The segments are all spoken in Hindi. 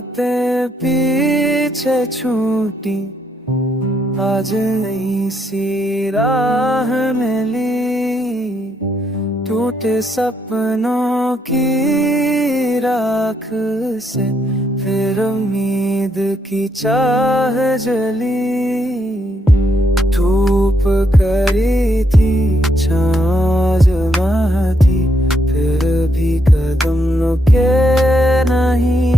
बातें पीछे छूटी, आज नई सी राह मिली। टूटे सपनों की राख से फिर उम्मीद की चाह जली। धूप करी थी, छाँव जमा थी, फिर भी कदम रुके नहीं।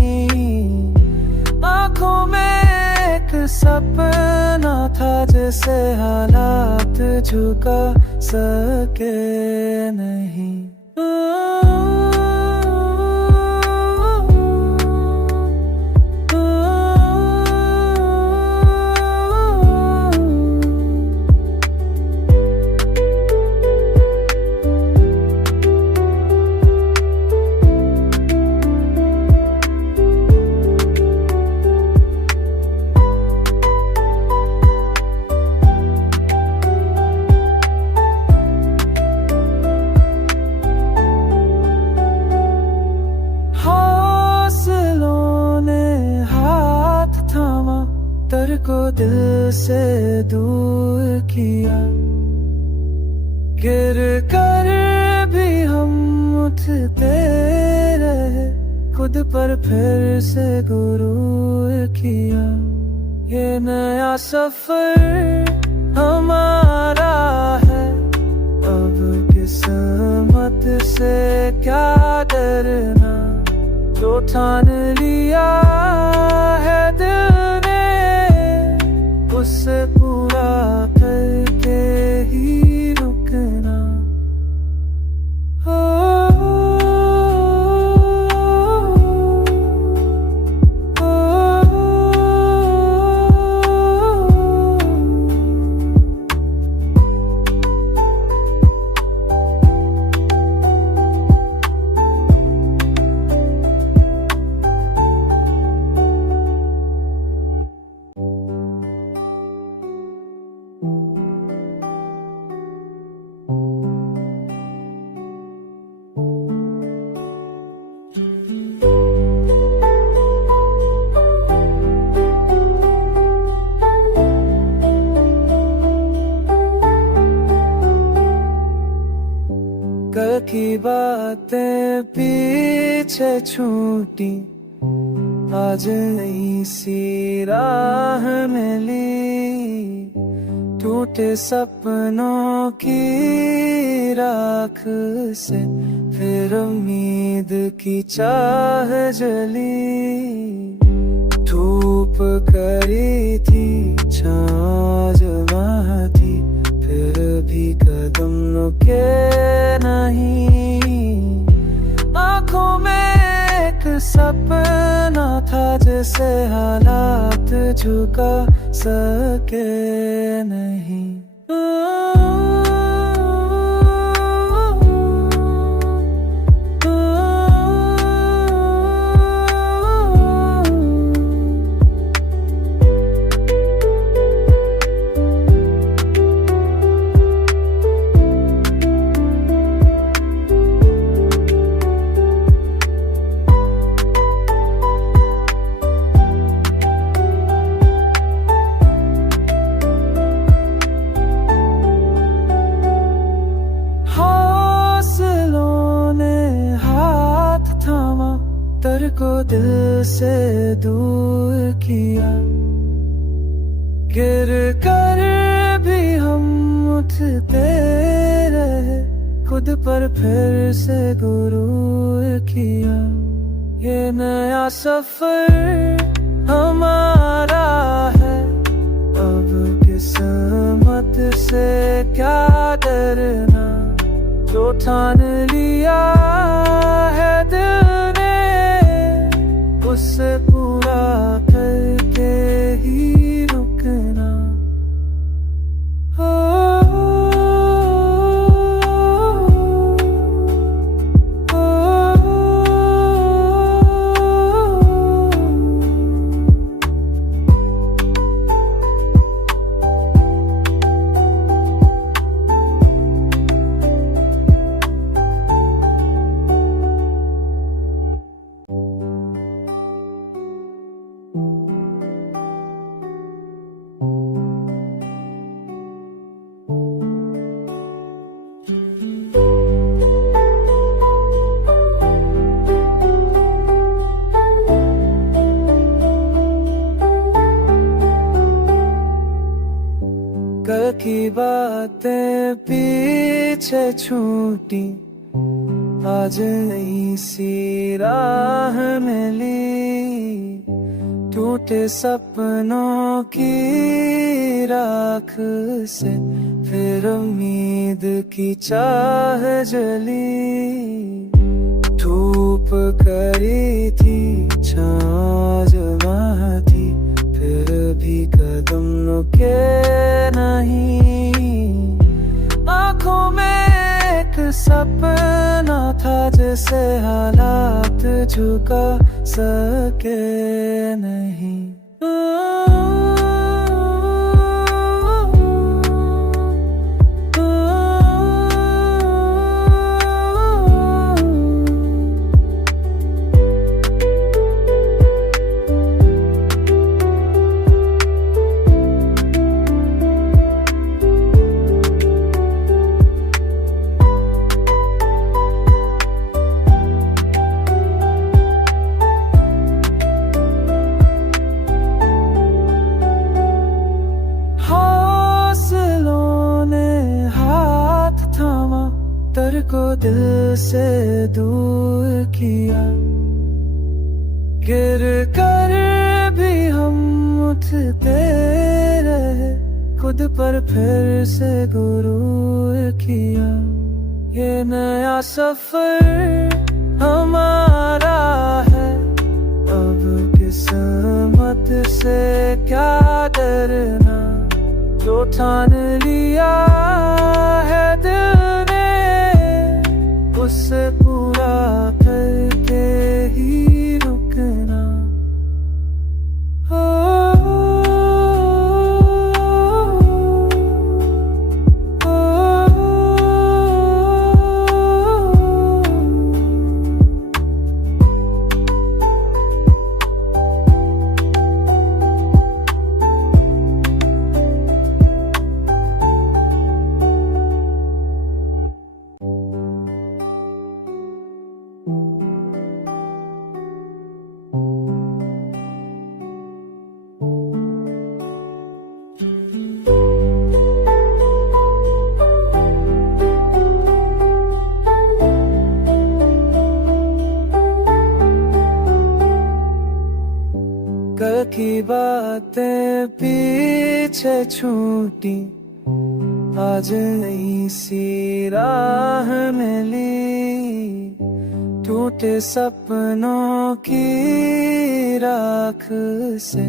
आँखों में एक सपना था जिसे हालात झुका सके नहीं। दर को दिल से दूर किया, गिर कर भी हम उठते रहे, खुद पर फिर से गुरूर किया। ये नया सफर हमारा है, अब किस्मत से क्या डरना। जो ठान लिया है दिल ने, उससे पूरा करके ही रुकना। कल की बातें पीछे छूटी, आज नई सी राह मिली। टूटे सपनों की राख से फिर उम्मीद की चाह जली। धूप करी थी, छाँव जमा थी, फिर भी कदम रुके नहीं। आँखों में एक सपना था जिसे हालात झुका सके नहीं। दर को दिल से दूर किया, गिर कर भी हम उठते रहे, खुद पर फिर से गुरूर किया। ये नया सफर हमारा है, अब किस्मत से क्या डरना। जो ठान लिया है दिल ने, उससे पूरा करके ही रुकना। पीछे छूटी, आज नई सी राह मिली। टूटे सपनों की राख से फिर उम्मीद की चाह जली। धूप करी थी, छाँव जहाँ थी, फिर भी कदम रुके नहीं। आँखों में एक सपना था जिसे हालात झुका सके नहीं। तर को दिल से दूर किया, गिर कर भी हम उठते रहे, खुद पर फिर से गुरूर किया। ये नया सफर हमारा है, अब किस्मत से क्या डरना। जो ठान लिया है दिल ने, उससे पूरा करके ही रुकना। कल की बातें पीछे छूटी, आज नई सी राह मिली। टूटे सपनों की राख से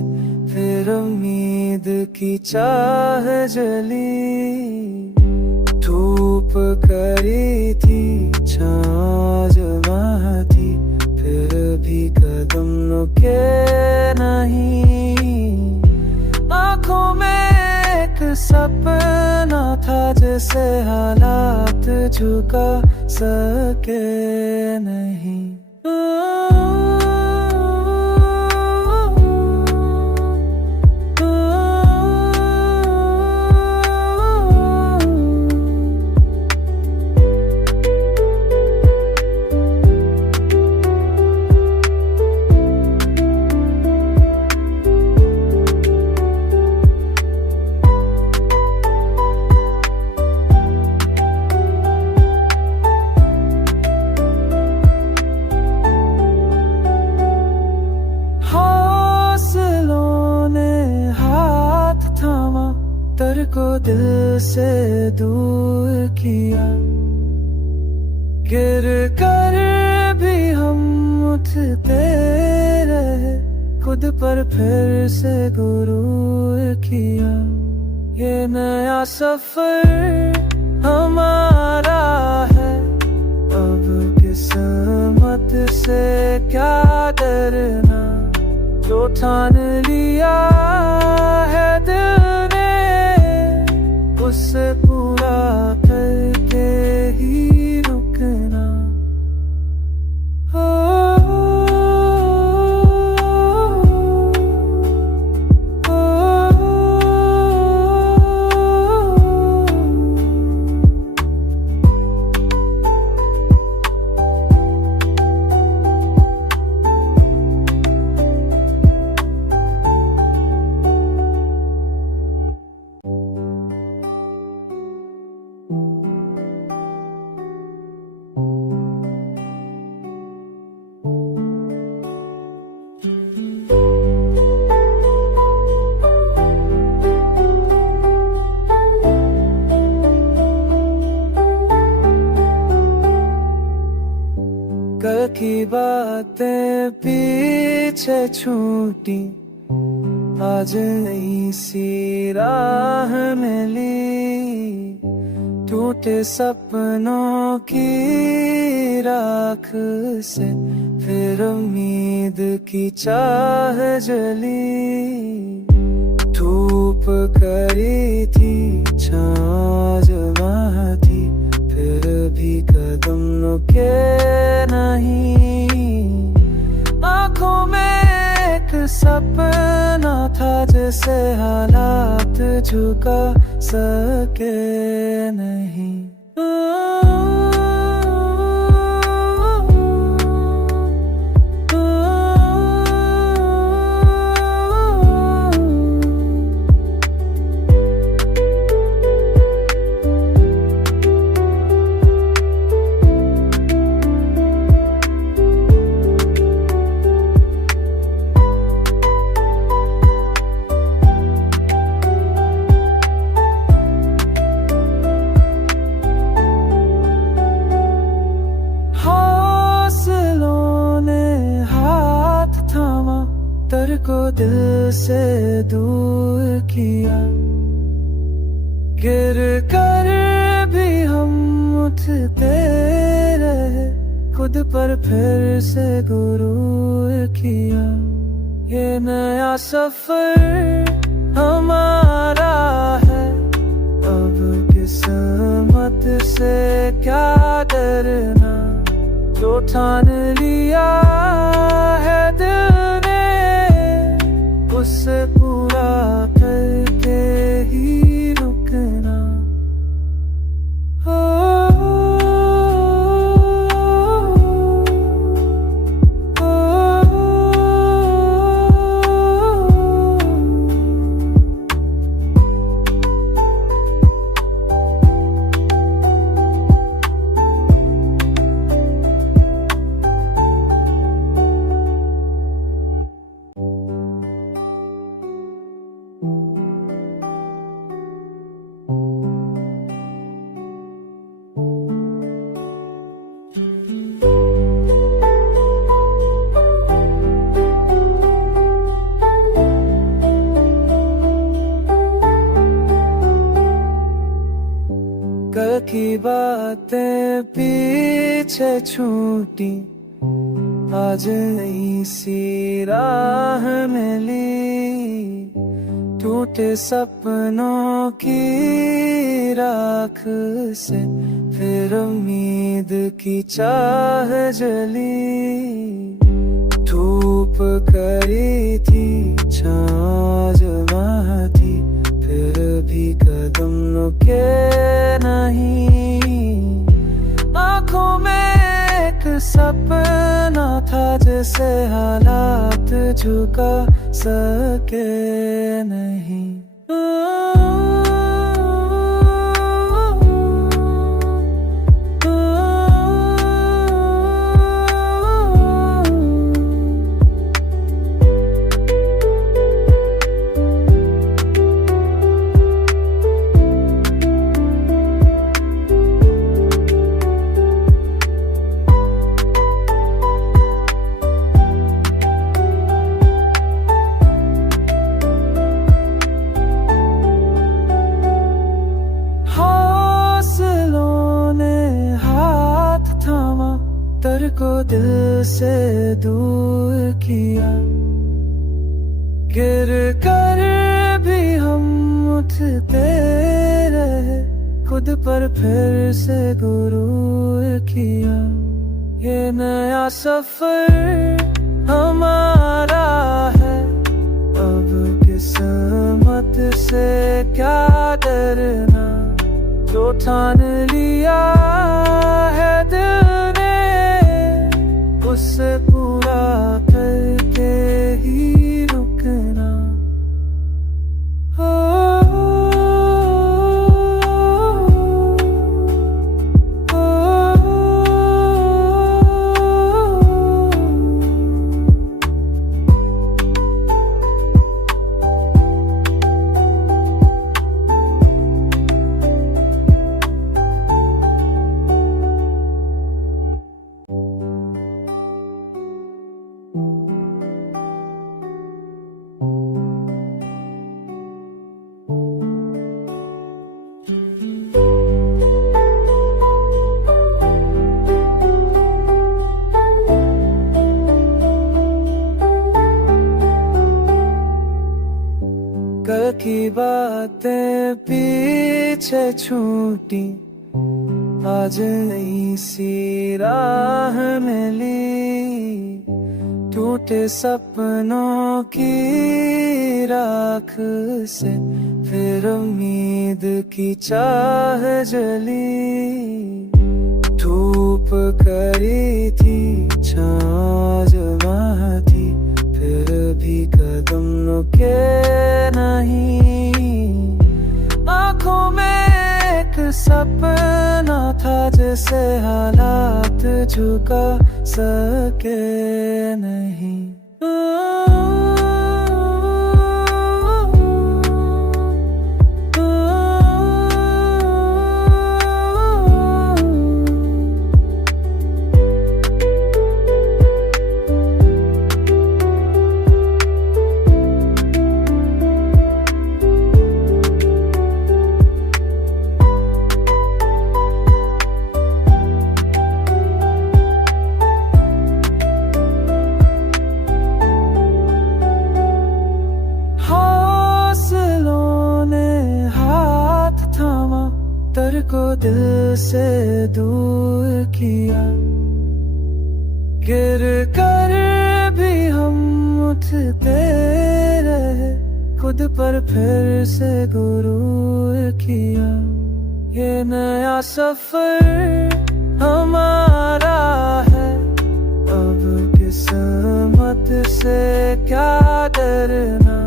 फिर उम्मीद की चाह जली। धूप करी थी, छाँव जहाँ थी, फिर भी कदम रुके नहीं। आँखों में एक सपना था जिसे हालात झुका सके नहीं। तर को दिल से दूर किया, गिर कर भी हम उठते रहे, खुद पर फिर से गुरूर किया। ये नया सफर हमारा है, अब किस्मत से क्या डरना। जो ठान लिया है दिल ने, उससे पूरा करके ही रुकना। की बातें पीछे छूटी, आज नई सी राह मिली। टूटे सपनों की राख से फिर उम्मीद की चाह जली। धूप करी थी, छाँव जमा थी, फिर भी कदम रुके नहीं। आँखों में एक सपना था जिसे हालात झुका सके नहीं। दर को दिल से दूर किया, गिर कर भी हम उठते रहे, खुद पर फिर से गुरूर किया। ये नया सफर हमारा है, अब किस्मत से क्या डरना। जो ठान लिया है दिल ने, उससे पूरा करके ही रुकना। कल की बातें पीछे छूटी, आज नई सी राह मिली। टूटे सपनों की राख से फिर उम्मीद की चाह जली। धूप करी थी, छाँव जमा थी, फिर भी कदम रुके नहीं। आँखों में एक सपना था जिसे हालात झुका सके नहीं। दर को दिल से दूर किया, गिर कर भी हम उठते रहे, खुद पर फिर से गुरूर किया। ये नया सफर हमारा है, अब किस्मत से क्या डरना। जो ठान लिया है दिल ने, उससे पूरा करके ही रुकना। बातें पीछे छूटी, आज नई सी राह मिली। टूटे सपनों की राख से फिर उम्मीद की चाह जली। धूप करी थी, छाँव जमा थी, फिर भी कदम रुके नहीं। आँखों में एक सपना था जिसे हालात झुका सके नहीं। को दिल से दूर किया, गिर कर भी हम उठते रहे, खुद पर फिर से गुरूर किया। ये नया सफर हमारा है, अब किस्मत से क्या डरना।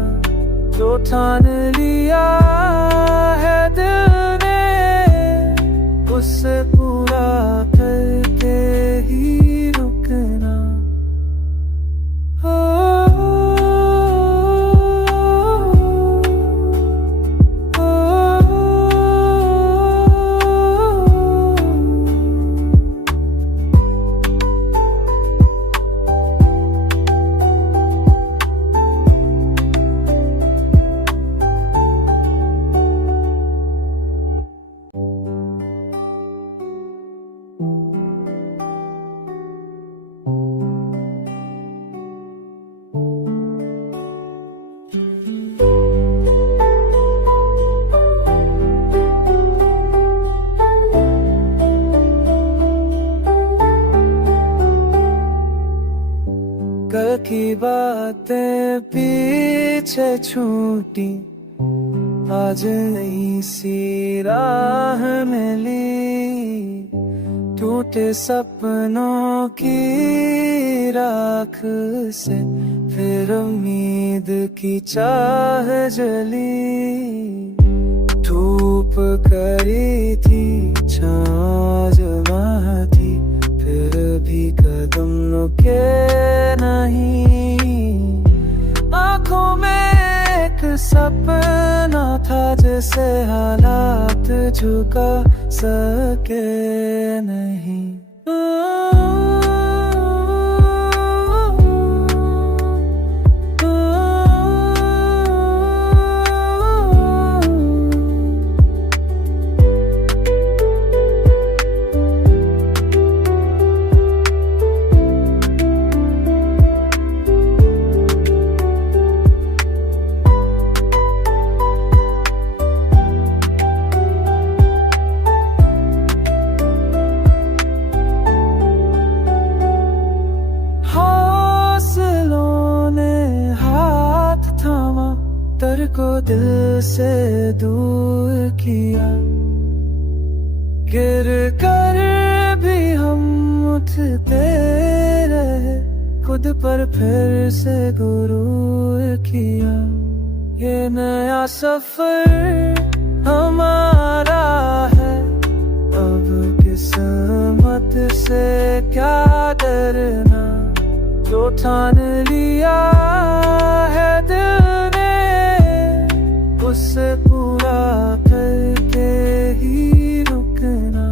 जो ठान लिया है दिल ने, उससे पूरा करके ही रुकना। कल की बातें पीछे छूटी, आज नई सी राह मिली। टूटे सपनों की राख से फिर उम्मीद की चाह जली। धूप करी थी, छाँव जमा थी, फिर भी कदम रुके नहीं। आँखों में एक सपना था जिसे हालात झुका सके नहीं। को दिल से दूर किया, गिर कर भी हम उठते रहे, खुद पर फिर से गुरूर किया। ये नया सफर हमारा है, अब किस्मत से क्या डरना। जो ठान लिया है दिल ने, उससे पूरा करके ही रुकना।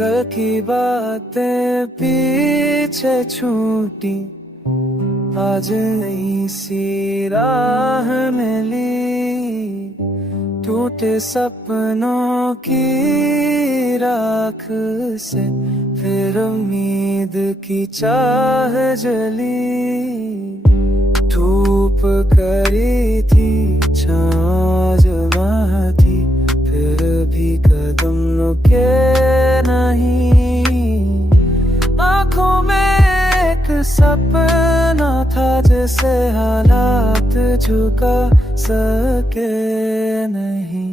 कल की बातें पीछे छूटी, आज नई सी राह मिली। टूटे सपनों की राख से फिर उम्मीद की चाह जली। धूप करी थी, छाँव जमा थी, फिर भी कदम रुके नहीं। आँखों में एक सपना था जिसे हालात झुका सके नहीं।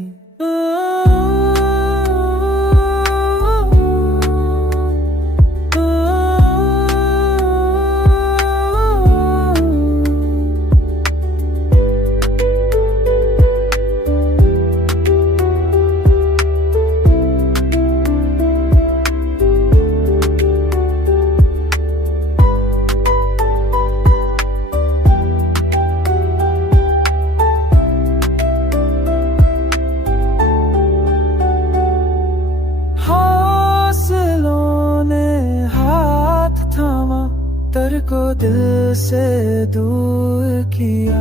दर को दिल से दूर किया,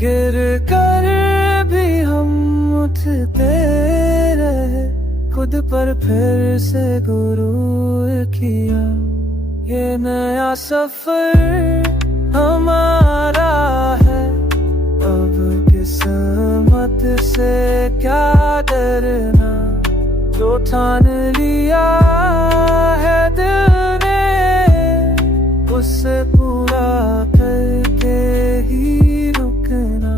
गिर कर भी हम उठते रहे, खुद पर फिर से गुरूर किया। ये नया सफर हमारा है, अब किस्मत से क्या डरना। जो ठान लिया है दिल ने, उससे पूरा करके ही रुकना।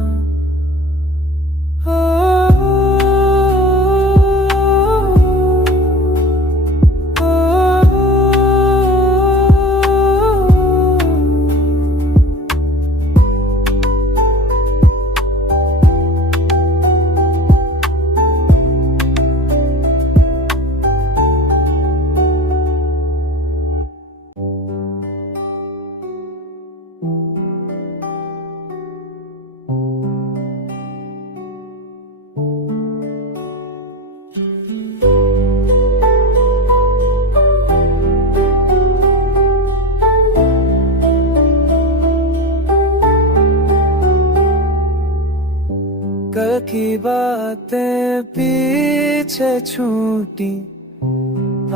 कल की बातें पीछे छूटी,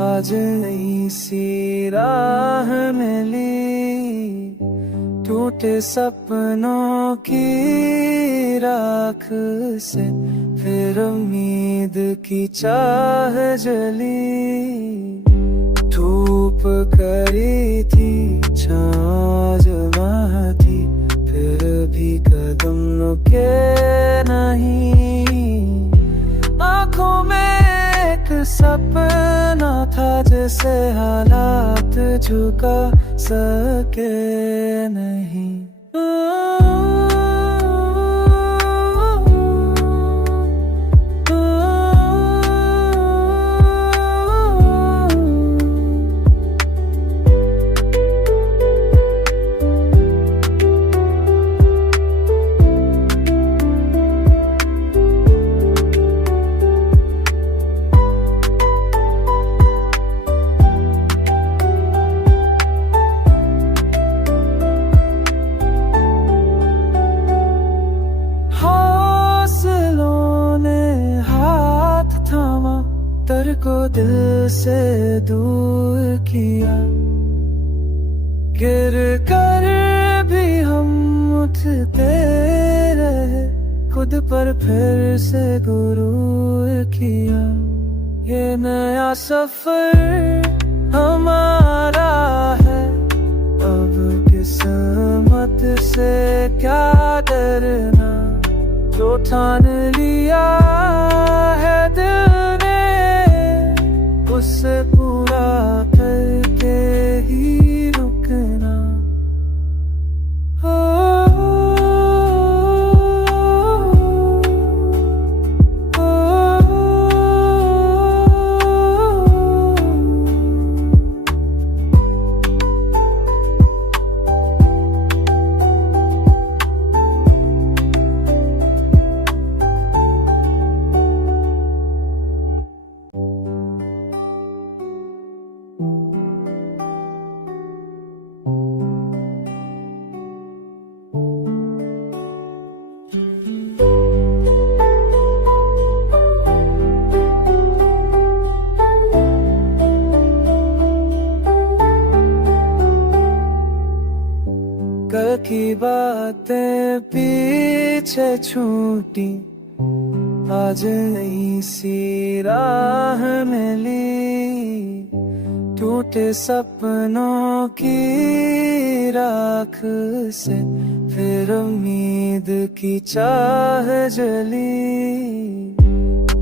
आज नई सी राह मिली। टूटे सपनों की राख से फिर उम्मीद की चाह जली। धूप करी थी, छाँव जमा थी, फिर भी कदम रुके नहीं। आँखों में एक सपना था जिसे हालात झुका सके नहीं। दर को दिल से दूर किया, गिर कर भी हम उठते रहे, खुद पर फिर से गुरूर किया। ये नया सफर हमारा है, अब किस्मत से क्या डरना। जो ठान लिया है दिल ने, उससे पूरा करके ही रुकना। की बातें पीछे छूटी, आज नई सी राह मिली। टूटे सपनों की राख से फिर उम्मीद की चाह जली।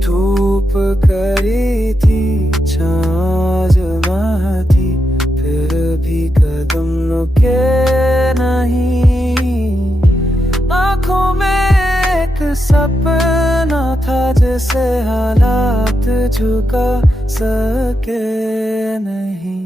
धूप करी थी, छाँव जमा थी, फिर भी कदम रुके नहीं। आँखों में एक सपना था जिसे हालात झुका सके नहीं।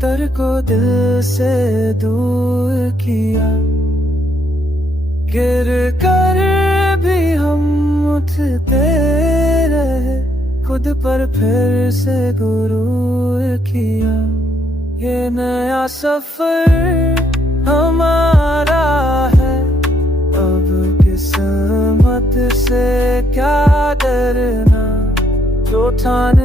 तर को दिल से दूर किया, गिर कर भी हम उठते रहे, खुद पर फिर से गुरूर किया। ये नया सफर हमारा है, अब किस्मत से क्या डरना, जो ठान